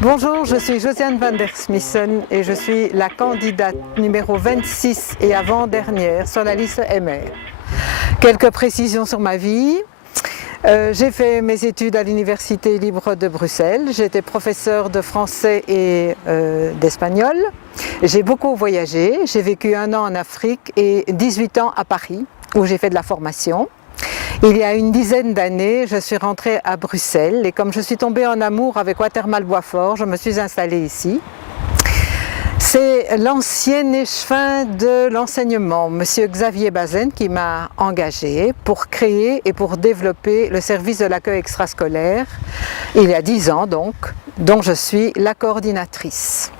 Bonjour, je suis Josiane van der Smissen et je suis la candidate numéro 26 et avant-dernière sur la liste MR. Quelques précisions sur ma vie. J'ai fait mes études à l'Université libre de Bruxelles. J'ai été professeure de français et d'espagnol. J'ai beaucoup voyagé. J'ai vécu 1 an en Afrique et 18 ans à Paris où j'ai fait de la formation. Il y a une dizaine d'années, je suis rentrée à Bruxelles et comme je suis tombée en amour avec Watermal Boisfort, je me suis installée ici. C'est l'ancien échevin de l'enseignement, M. Xavier Bazaine, qui m'a engagée pour créer et pour développer le service de l'accueil extrascolaire, il y a 10 ans donc, dont je suis la coordinatrice.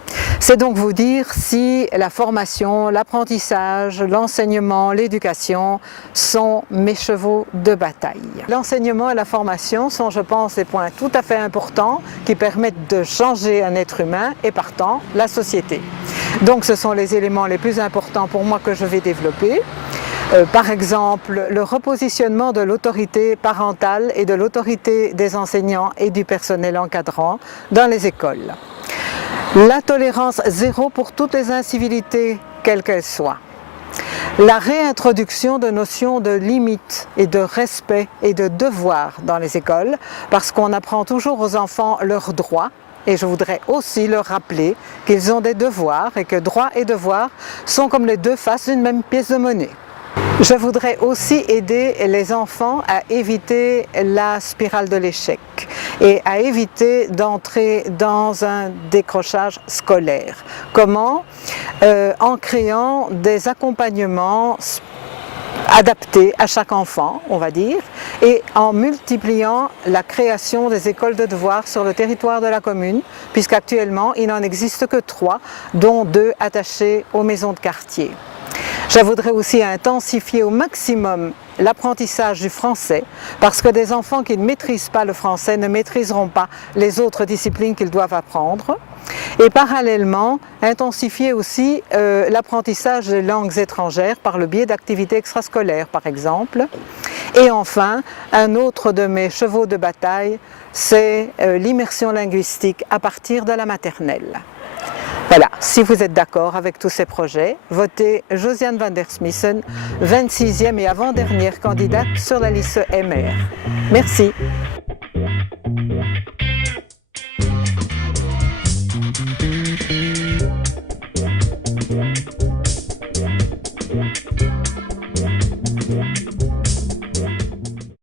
C'est donc vous dire si la formation, l'apprentissage, l'enseignement, l'éducation sont mes chevaux de bataille. L'enseignement et la formation sont, je pense, des points tout à fait importants qui permettent de changer un être humain et partant la société. Donc ce sont les éléments les plus importants pour moi que je vais développer. Par exemple, le repositionnement de l'autorité parentale et de l'autorité des enseignants et du personnel encadrant dans les écoles. La tolérance zéro pour toutes les incivilités, quelles qu'elles soient. La réintroduction de notions de limites et de respect et de devoir dans les écoles, parce qu'on apprend toujours aux enfants leurs droits, et je voudrais aussi leur rappeler qu'ils ont des devoirs et que droits et devoirs sont comme les deux faces d'une même pièce de monnaie. Je voudrais aussi aider les enfants à éviter la spirale de l'échec et à éviter d'entrer dans un décrochage scolaire. Comment? En créant des accompagnements adaptés à chaque enfant, on va dire, et en multipliant la création des écoles de devoirs sur le territoire de la commune, puisqu'actuellement il n'en existe que 3, dont 2 attachées aux maisons de quartier. Je voudrais aussi intensifier au maximum l'apprentissage du français parce que des enfants qui ne maîtrisent pas le français ne maîtriseront pas les autres disciplines qu'ils doivent apprendre. Et parallèlement, intensifier aussi l'apprentissage des langues étrangères par le biais d'activités extrascolaires par exemple. Et enfin, un autre de mes chevaux de bataille, c'est l'immersion linguistique à partir de la maternelle. Voilà, si vous êtes d'accord avec tous ces projets, votez Josiane van der Smissen, 26e et avant-dernière candidate sur la liste MR. Merci.